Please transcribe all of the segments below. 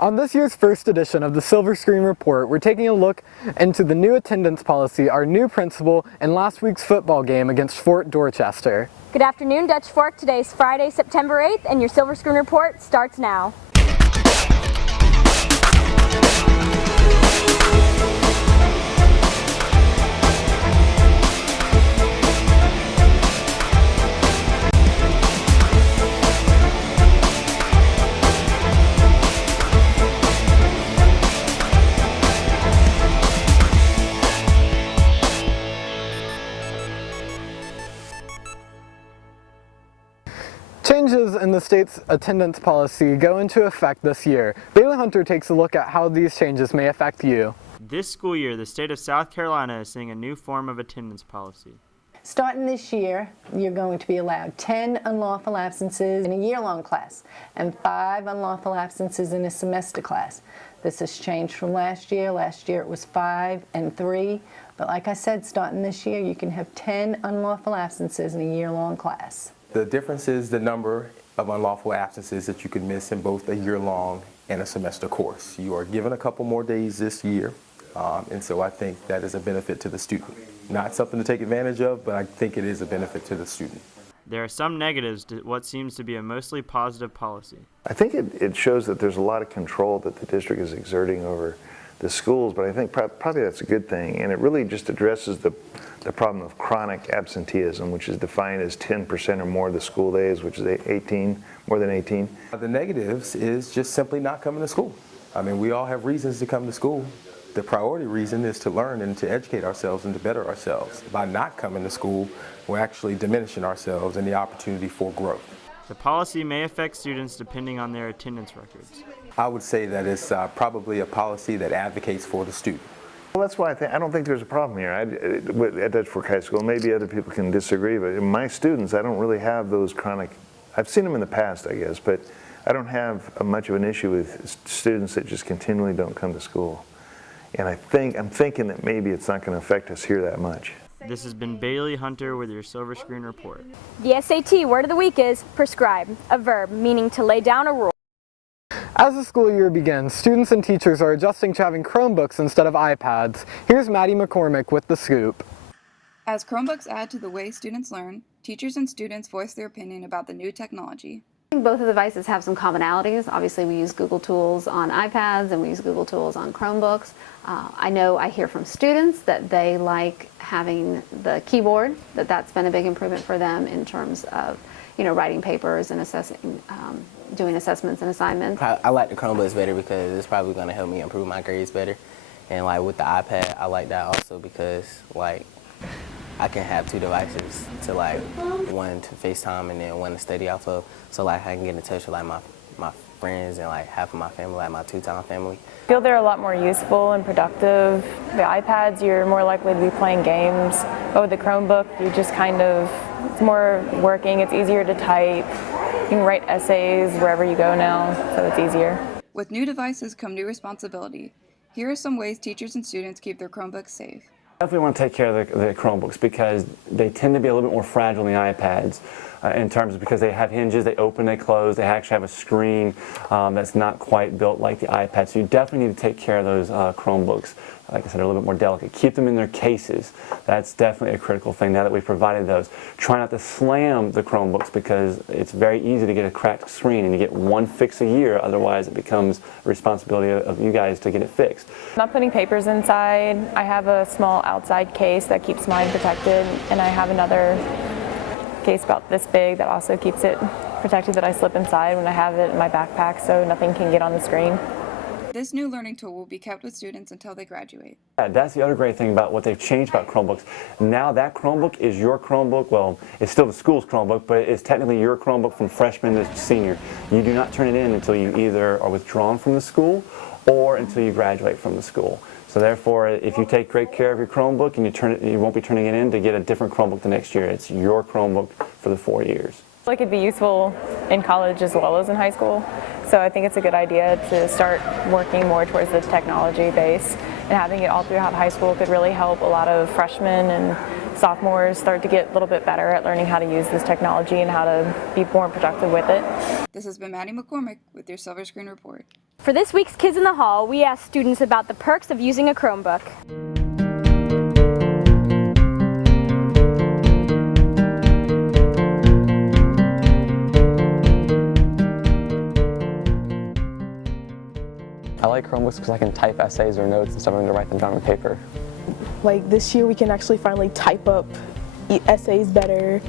On this year's first edition of the Silver Screen Report, we're taking a look into the new attendance policy, our new principal, and last week's football game against Fort Dorchester. Good afternoon, Dutch Fork. Today's Friday, September 8th, and your Silver Screen Report starts now. Changes in the state's attendance policy go into effect this year. Bailey Hunter takes a look at how these changes may affect you. This school year, the state of South Carolina is seeing a new form of attendance policy. Starting this year, you're going to be allowed 10 unlawful absences in a year-long class and 5 unlawful absences in a semester class. This has changed from last year. Last year it was 5 and 3. But like I said, starting this year, you can have 10 unlawful absences in a year-long class. The difference is the number of unlawful absences that you can miss in both a year-long and a semester course. You are given a couple more days this year, and so I think that is a benefit to the student. Not something to take advantage of, but I think it is a benefit to the student. There are some negatives to what seems to be a mostly positive policy. I think it shows that there's a lot of control that the district is exerting over the schools, but I think probably that's a good thing, and it really just addresses the problem of chronic absenteeism, which is defined as 10% or more of the school days, which is 18, more than 18. The negatives is just simply not coming to school. I mean, we all have reasons to come to school. The priority reason is to learn and to educate ourselves and to better ourselves. By not coming to school, we're actually diminishing ourselves and the opportunity for growth. The policy may affect students depending on their attendance records. I would say that it's probably a policy that advocates for the student. Well, that's why I don't think there's a problem here. At Dutch Fork High School, maybe other people can disagree, but in my students, I don't really have those chronic, I've seen them in the past, I guess, but I don't have much of an issue with students that just continually don't come to school. And I'm thinking that maybe it's not going to affect us here that much. This has been Bailey Hunter with your Silver Screen Report. The SAT word of the week is prescribe, a verb meaning to lay down a rule. As the school year begins, students and teachers are adjusting to having Chromebooks instead of iPads. Here's Maddie McCormick with the scoop. As Chromebooks add to the way students learn, teachers and students voice their opinion about the new technology. I think both of the devices have some commonalities. Obviously, we use Google Tools on iPads and we use Google Tools on Chromebooks. I hear from students that they like having the keyboard, that's been a big improvement for them in terms of, writing papers and assessing, doing assessments and assignments. I like the Chromebooks better because it's probably going to help me improve my grades better. And with the iPad, I like that also because I can have 2 devices to one to FaceTime and then one to study off of. So I can get in touch with my friends and half of my family, my two-time family. I feel they're a lot more useful and productive. The iPads, you're more likely to be playing games. But with the Chromebook, you just it's more working, it's easier to type. You can write essays wherever you go now, so it's easier. With new devices come new responsibility. Here are some ways teachers and students keep their Chromebooks safe. Definitely want to take care of the Chromebooks because they tend to be a little bit more fragile than the iPads in terms of because they have hinges, they open, they close, they actually have a screen that's not quite built like the iPad. So you definitely need to take care of those Chromebooks. Like I said, they're a little bit more delicate. Keep them in their cases. That's definitely a critical thing now that we've provided those. Try not to slam the Chromebooks because it's very easy to get a cracked screen and you get one fix a year. Otherwise, it becomes a responsibility of you guys to get it fixed. Not putting papers inside. I have a small outside case that keeps mine protected, and I have another case about this big that also keeps it protected that I slip inside when I have it in my backpack so nothing can get on the screen. This new learning tool will be kept with students until they graduate. That's the other great thing about what they've changed about Chromebooks. Now that Chromebook is your Chromebook. Well, it's still the school's Chromebook, but it's technically your Chromebook from freshman to senior. You do not turn it in until you either are withdrawn from the school or until you graduate from the school. So therefore, if you take great care of your Chromebook and you won't be turning it in to get a different Chromebook the next year. It's your Chromebook for the 4 years. I feel like it'd be useful in college as well as in high school. So I think it's a good idea to start working more towards the technology base, and having it all throughout high school could really help a lot of freshmen and sophomores start to get a little bit better at learning how to use this technology and how to be more productive with it. This has been Maddie McCormick with your Silver Screen Report. For this week's Kids in the Hall, we asked students about the perks of using a Chromebook. I like Chromebooks because I can type essays or notes instead of having to write them down on paper. Like this year we can actually finally type up essays better,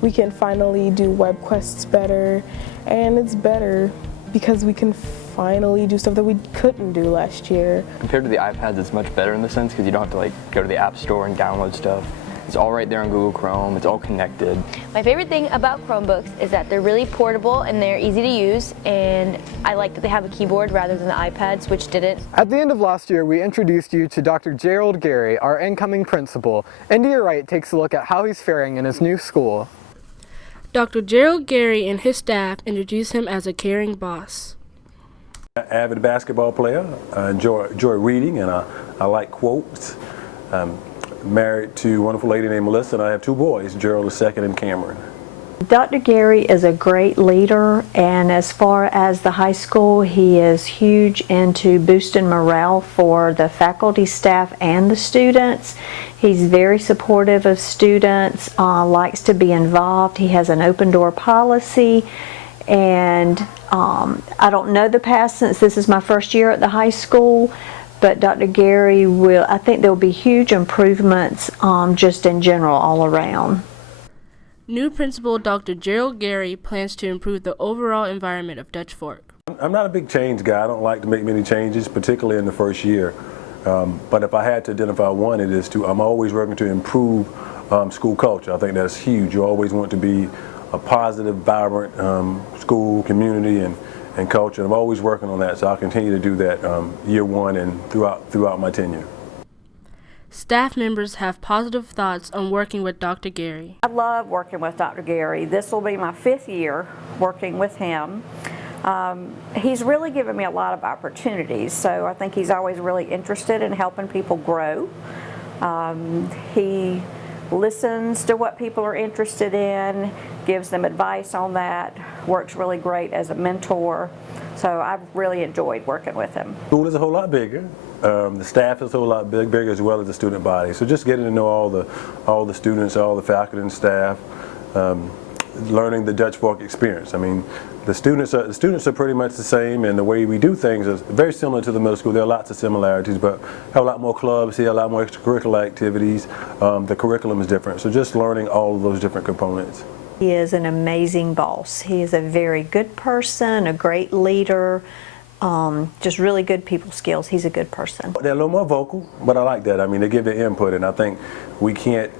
we can finally do web quests better, and it's better because we can finally do stuff that we couldn't do last year. Compared to the iPads, it's much better in the sense because you don't have to go to the App Store and download stuff. It's all right there on Google Chrome, it's all connected. My favorite thing about Chromebooks is that they're really portable and they're easy to use, and I like that they have a keyboard rather than the iPads, which didn't. At the end of last year, we introduced you to Dr. Gerald Gary, our incoming principal. India Wright takes a look at how he's faring in his new school. Dr. Gerald Gary and his staff introduced him as a caring boss. Avid basketball player, I enjoy reading, and I like quotes. Married to a wonderful lady named Melissa, and I have two boys, Gerald II and Cameron. Dr. Gary is a great leader, and as far as the high school, he is huge into boosting morale for the faculty, staff, and the students. He's very supportive of students, likes to be involved. He has an open door policy, and I don't know the past since this is my first year at the high school, but Dr. Gary I think there will be huge improvements just in general all around. New principal Dr. Gerald Gary plans to improve the overall environment of Dutch Fork. I'm not a big change guy. I don't like to make many changes, particularly in the first year. But if I had to identify one, it is I'm always working to improve school culture. I think that's huge. You always want to be a positive, vibrant school community and culture. I'm always working on that, so I'll continue to do that year one and throughout my tenure. Staff members have positive thoughts on working with Dr. Gary. I love working with Dr. Gary. This will be my 5th year working with him. He's really given me a lot of opportunities, so I think he's always really interested in helping people grow. He listens to what people are interested in, gives them advice on that, works really great as a mentor. So I've really enjoyed working with him. School is a whole lot bigger. The staff is a whole lot bigger, as well as the student body. So just getting to know all the students, all the faculty and staff, learning the Dutch Fork experience. I mean, the students are pretty much the same, and the way we do things is very similar to the middle school. There are lots of similarities, but have a lot more clubs here, a lot more extracurricular activities. The curriculum is different, so just learning all of those different components. He is an amazing boss. He is a very good person, a great leader, just really good people skills. He's a good person. They're a little more vocal, but I like that. I mean, they give their input, and I think we can't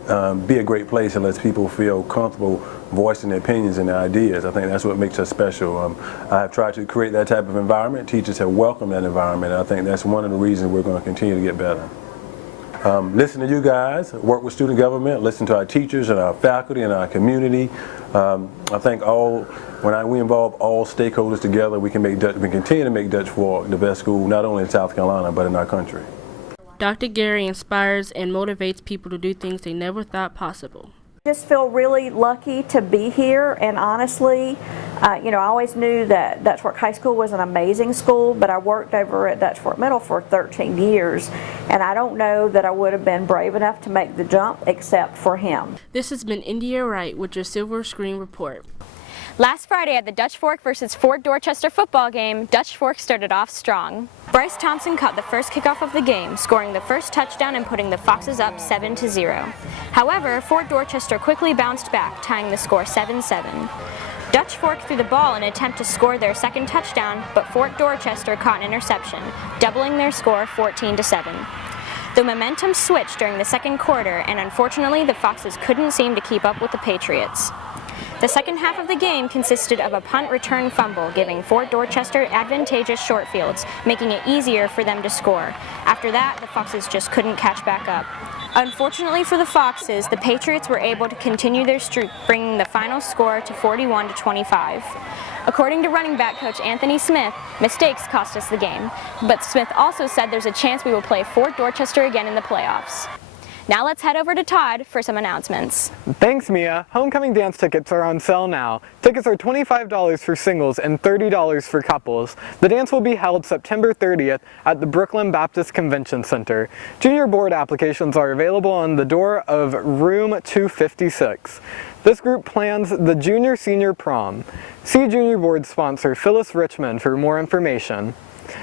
be a great place unless people feel comfortable voicing their opinions and their ideas. I think that's what makes us special. I have tried to create that type of environment. Teachers have welcomed that environment, and I think that's one of the reasons we're going to continue to get better. Listen to you guys, work with student government, listen to our teachers and our faculty and our community. I think when we involve all stakeholders together, we can continue to make Dutch Fork the best school, not only in South Carolina, but in our country. Dr. Gary inspires and motivates people to do things they never thought possible. I just feel really lucky to be here, and honestly, I always knew that Dutch Fork High School was an amazing school, but I worked over at Dutch Fork Middle for 13 years, and I don't know that I would have been brave enough to make the jump except for him. This has been India Wright with your Silver Screen Report. Last Friday at the Dutch Fork versus Fort Dorchester football game, Dutch Fork started off strong. Bryce Thompson caught the first kickoff of the game, scoring the first touchdown and putting the Foxes up 7-0. However, Fort Dorchester quickly bounced back, tying the score 7-7. Dutch Fork threw the ball in an attempt to score their second touchdown, but Fort Dorchester caught an interception, doubling their score 14-7. The momentum switched during the second quarter, and unfortunately the Foxes couldn't seem to keep up with the Patriots. The second half of the game consisted of a punt return fumble, giving Fort Dorchester advantageous short fields, making it easier for them to score. After that, the Foxes just couldn't catch back up. Unfortunately for the Foxes, the Patriots were able to continue their streak, bringing the final score to 41-25. According to running back coach Anthony Smith, mistakes cost us the game, but Smith also said there's a chance we will play Fort Dorchester again in the playoffs. Now let's head over to Todd for some announcements. Thanks, Mia. Homecoming dance tickets are on sale now. Tickets are $25 for singles and $30 for couples. The dance will be held September 30th at the Brooklyn Baptist Convention Center. Junior board applications are available on the door of room 256. This group plans the junior-senior prom. See Junior Board sponsor Phyllis Richmond for more information.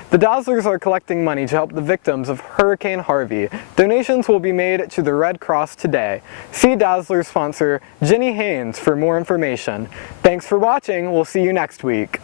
The Dazzlers are collecting money to help the victims of Hurricane Harvey. Donations will be made to the Red Cross today. See Dazzler sponsor Jenny Haynes for more information. Thanks for watching. We'll see you next week.